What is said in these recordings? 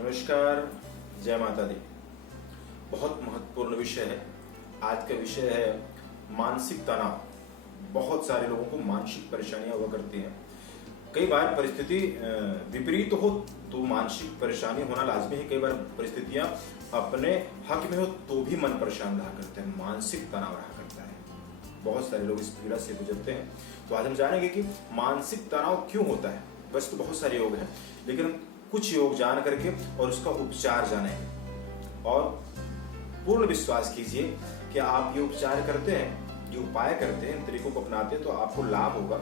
नमस्कार, जय माता दी। बहुत महत्वपूर्ण विषय है। आज का विषय है मानसिक तनाव। बहुत सारे लोगों को मानसिक परेशानियां हुआ करती हैं। कई बार परिस्थिति विपरीत हो तो मानसिक परेशानी होना लाजमी है। कई बार परिस्थितियां अपने हक में हो तो भी मन परेशान रहा करते हैं, मानसिक तनाव रहा करता है। बहुत सारे लोग इस पीड़ा से गुजरते हैं। तो आज हम जानेंगे कि मानसिक तनाव क्यों होता है। वैसे तो बहुत सारे योग हैं, लेकिन कुछ योग जान करके और उसका उपचार जानेंगे। और पूर्ण विश्वास कीजिए कि आप ये उपचार करते हैं, ये उपाय करते हैं, इन तरीकों को अपनाते हैं तो आपको लाभ होगा,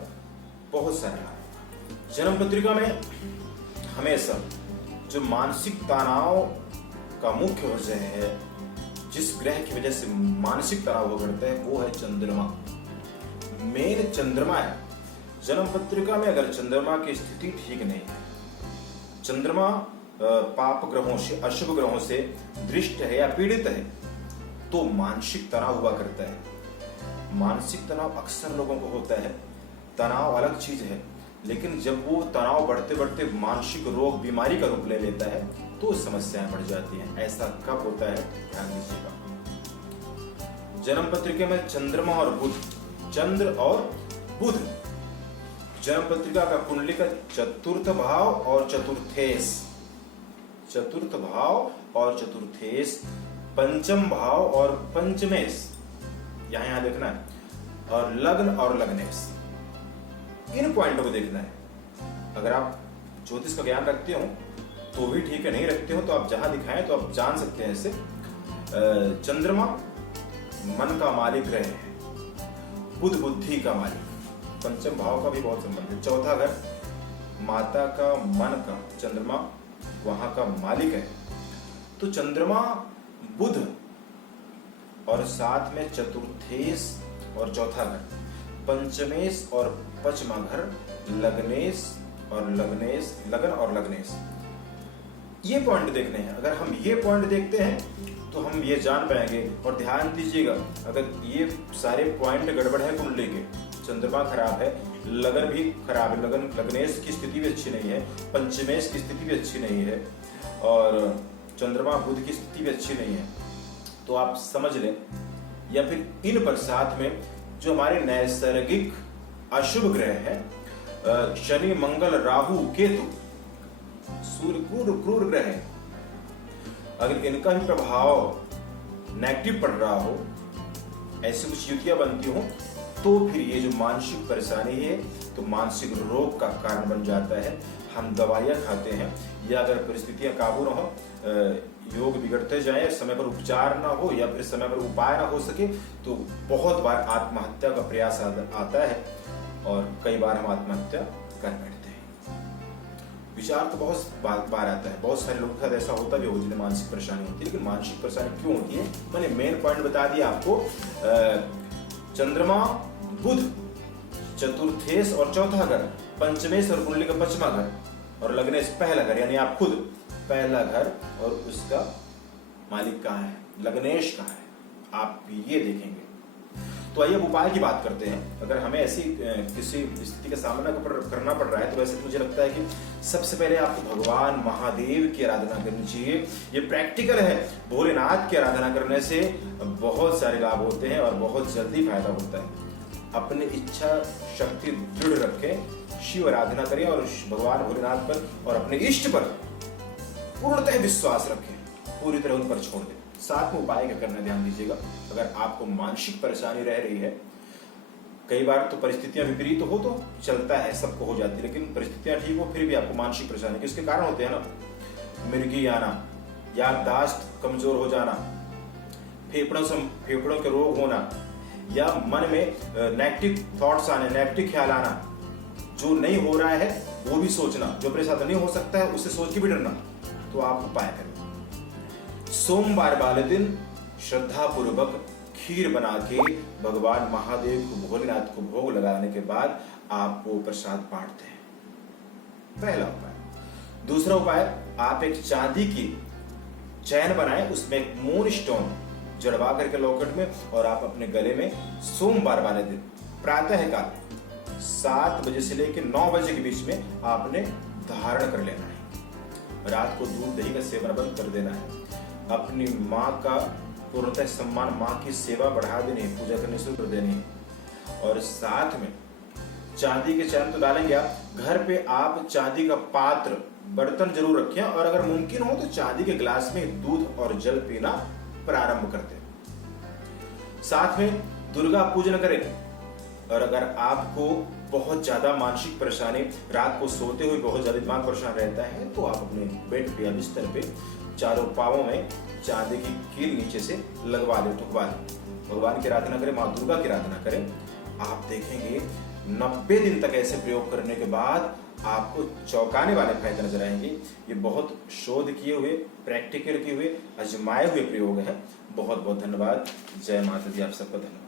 बहुत सारा लाभ। जन्म पत्रिका में हमेशा जो मानसिक तनाव का मुख्य वजह है, जिस ग्रह की वजह से मानसिक तनाव हो करता है, वो है चंद्रमा। मेन चंद्रमा है। जन्म पत्रिका में अगर चंद्रमा की स्थिति ठीक नहीं है, चंद्रमा पाप ग्रहों से, अशुभ ग्रहों से दृष्ट है या पीड़ित है, तो मानसिक तनाव हुआ करता है। मानसिक तनाव अक्सर लोगों को होता है। तनाव अलग चीज है, लेकिन जब वो तनाव बढ़ते बढ़ते मानसिक रोग, बीमारी का रूप ले लेता है तो समस्याएं बढ़ जाती हैं। ऐसा कब होता है, ध्यान दीजिएगा। जन्म पत्रिका में चंद्रमा और बुध, चंद्र और बुध, जन्म पत्रिका का कुंडली का चतुर्थ भाव और चतुर्थेश, चतुर्थ भाव और चतुर्थेश, पंचम भाव और पंचमेश, यहां देखना है, और लग्न और लग्नेश, इन पॉइंटों को देखना है। अगर आप ज्योतिष का ज्ञान रखते हो तो भी ठीक है, नहीं रखते हो तो आप जहां दिखाएं तो आप जान सकते हैं इससे। चंद्रमा मन का मालिक ग्रह है, बुध बुद्धि का मालिक, पंचम भाव का भी बहुत संबंध है। चौथा घर माता का, मन का, चंद्रमा वहां का मालिक है। तो चंद्रमा बुध और साथ में चतुर्थेश और चौथा घर, पंचमेश और पचमा घर, लग्नेश और लग्नेश, लगन और लग्नेश, ये पॉइंट देखने हैं। अगर हम ये पॉइंट देखते हैं तो हम ये जान पाएंगे। और ध्यान दीजिएगा, अगर ये सारे पॉइंट गड़बड़ है कुंडली के, चंद्रमा खराब है, लगन भी खराब है, लगन लग्नेश की स्थिति भी अच्छी नहीं है, पंचमेश की स्थिति भी अच्छी नहीं है, और चंद्रमा बुध की स्थिति भी अच्छी नहीं है, तो आप समझ लें। या फिर इन पर साथ में जो हमारे नैसर्गिक अशुभ ग्रह है, शनि, मंगल, राहु, केतु, सूर्य, क्रूर ग्रह है, अगर इनका भी प्रभाव नेगेटिव पड़ रहा हो, ऐसी कुछ युतियां बनती हो, तो फिर ये जो मानसिक परेशानी है तो मानसिक रोग का कारण बन जाता है। हम दवाइयां खाते हैं, या अगर परिस्थितियां काबू न हो, योग बिगड़ते जाए, समय पर उपचार ना हो या फिर समय पर उपाय ना हो सके, तो बहुत बार आत्महत्या का प्रयास आता है और कई बार हम आत्महत्या कर बैठते हैं। विचार तो बहुत बार आता है, बहुत सारे लोगों के साथ ऐसा होता भी होगा जिन्हें मानसिक परेशानी होती है। लेकिन मानसिक परेशानी क्यों होती है, मैंने मेन पॉइंट बता दिया आपको। चंद्रमा बुध चतुर्थेश और चौथा घर, पंचमेश और कुंडली का पचमा घर, और लग्नेश पहला घर, यानी आप खुद पहला घर, और उसका मालिक कहाँ है, लग्नेश कहाँ है, आप ये देखेंगे। तो आइए अब उपाय की बात करते हैं। अगर हमें ऐसी किसी स्थिति का सामना करना पड़ रहा है, तो वैसे मुझे लगता है कि सबसे पहले आपको भगवान महादेव की आराधना करनी चाहिए। ये प्रैक्टिकल है। भोलेनाथ की आराधना करने से बहुत सारे लाभ होते हैं और बहुत जल्दी फायदा होता है। अपनी इच्छा शक्ति दृढ़ रखें, शिव आराधना करें और भगवान भोलेनाथ पर और अपने इष्ट पर पूर्णतः विश्वास रखें, पूरी तरह उन पर छोड़ दें। साथ में उपाय क्या करना, ध्यान दीजिएगा। अगर आपको मानसिक परेशानी रह रही है, कई बार तो परिस्थितियां विपरीत हो तो चलता है, सबको हो जाती है, लेकिन परिस्थितियां ठीक हो फिर भी आपको मानसिक परेशानी, किसके कारण होते हैं ना, मिर्गी आना, याददाश्त कमजोर हो जाना, फेफड़ों के रोग होना, या मन में नेगेटिव थॉट्स आने, नेगेटिव ख्याल आना, जो नहीं हो रहा है वो भी सोचना, जो अपने साथ नहीं हो सकता है उससे सोच के भी डरना। तो आप उपाय करें। सोमवार वाले दिन श्रद्धा पूर्वक खीर बना के भगवान महादेव को, भोलेनाथ को भोग लगाने के बाद आप वो प्रसाद बांटते हैं, पहला उपाय। दूसरा उपाय, आप एक चांदी की चैन बनाएं, उसमें एक मून स्टोन जड़वा करके लॉकेट में, और आप अपने गले में सोमवार वाले दिन प्रातः काल 7 बजे से लेकर 9 बजे के बीच में आपने धारण कर लेना है। रात को दूध दही का सेवन बंद कर देना है। अपनी माँ का पूर्णतः सम्मान, माँ की सेवा बढ़ा देनी है, पूजा करनी शुरू कर देनी है। और साथ में चांदी के चरण तो डालेंगे आप, घर पे आप चांदी का पात्र बर्तन जरूर रखें, और अगर मुमकिन हो तो चांदी के गिलास में दूध और जल पीना प्रारंभ कर दें। साथ में दुर्गा पूजन करें। और अगर आपको बहुत ज्यादा मानसिक परेशानी, रात को सोते हुए बहुत ज्यादा दिमाग परेशान रहता है, तो आप अपने बेड पे या बिस्तर पे चारों पावों में चांदी की कील नीचे से लगवा दें, ठुकवा दें। भगवान की आराधना करें, माँ दुर्गा की आराधना करें। आप देखेंगे 90 दिन तक ऐसे प्रयोग करने के बाद आपको चौंकाने वाले फायदे नजर आएंगे। ये बहुत शोध किए हुए, प्रैक्टिकल किए हुए, आजमाए हुए प्रयोग है। बहुत बहुत धन्यवाद। जय माता दी, आप सबका धन्यवाद।